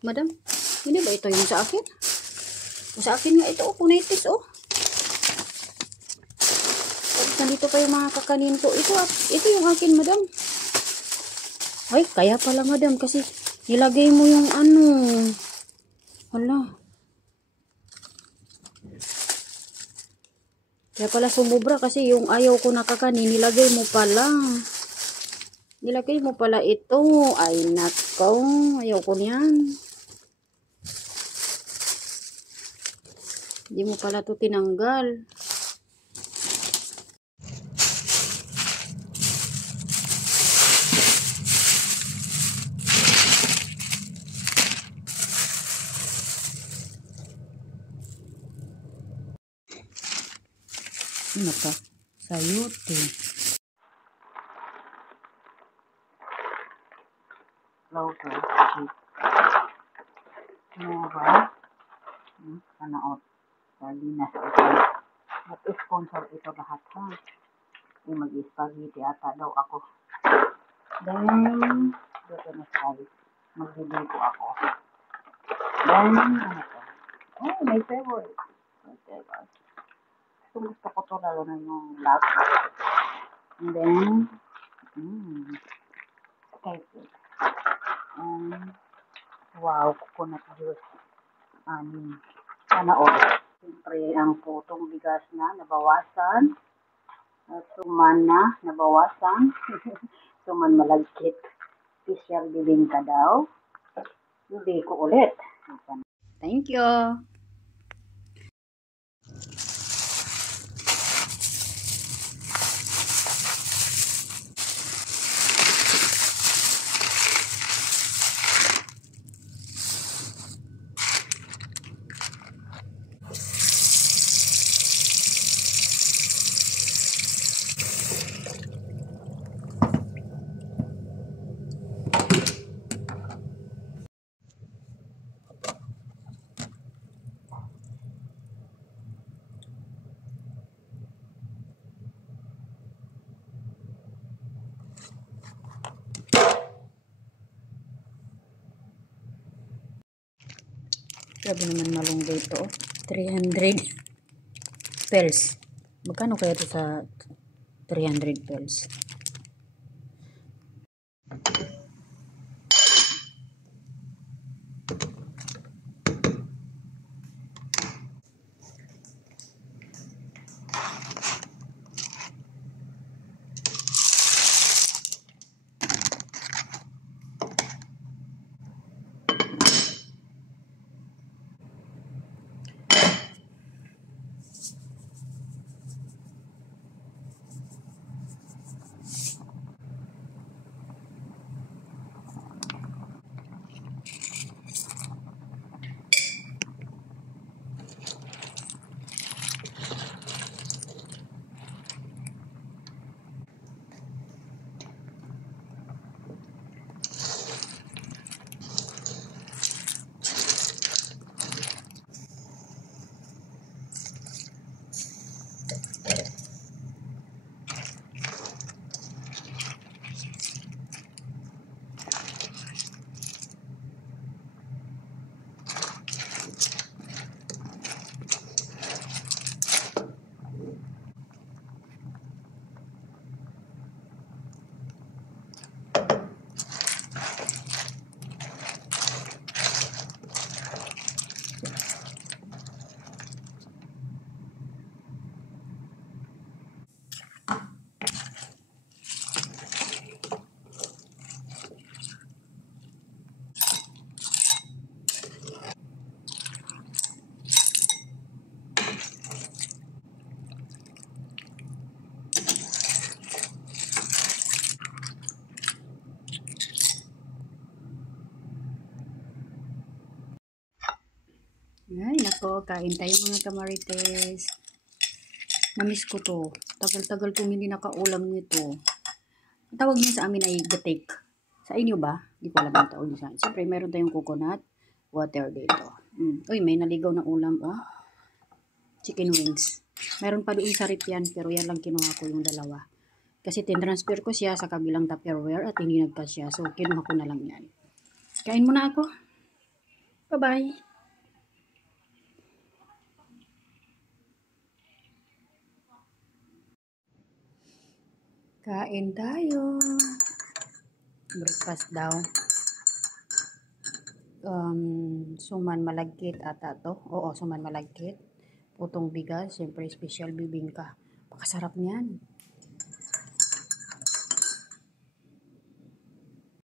Madam, hindi ba ito yung sa akin? Sa akin nga ito, punitis, oh. Tapos nandito pa yung mga kakanin ko. Ito yung akin, madam. Ay, kaya pala, madam, kasi nilagay mo yung ano. Hala. Kaya pala sumubra kasi yung ayaw ko nakakanin, nilagay mo pala. Nilagay mo pala ito. Ay, nakaw. Ayaw ko niyan. Hindi mo pala ito tinanggal. Ano pa? Sayote. Lauter. Ano ba? Panaot. Salinas ito. Mag-sponsor ito lahat, ha? Mag-spaghetti ata daw ako. Then, dito na tayo. Magliligo ako. Then, ano to? Oh, may favorite. Okay, guys. Gusto ko to lalo na yung last. And then, spicy. Wow, coconut juice. Sana all. Siyempre, ang putong bigas na nabawasan. Suman na nabawasan. Suman malagkit. Special bibingka daw. Hindi ko ulit. Thank you. Grabe naman malunggay ito. 300 pesos. Magkano kaya ito sa 300 pesos? Ay, nako, kain tayo mga kamarites. Namiss ko to. Tagal-tagal kong hindi nakaulam nito. Ang tawag niya sa amin ay gatik. Sa inyo ba? Di ko alam ang tawag niya sa amin. Siyempre, meron tayong coconut water dito. Uy, may naligaw na ulam, oh. Chicken wings. Meron pa doon sa ripyan, pero yan lang kinuha ko yung dalawa. Kasi tinransfer ko siya sa kabilang Tupperware at hindi nagkasya. So, kinuha ko na lang yan. Kain muna ako. Bye-bye. Kain tayo. Breakfast daw. Suman malagkit ata to. Oo, suman malagkit. Putong bigas, siyempre special bibingka. Pakasarap niyan.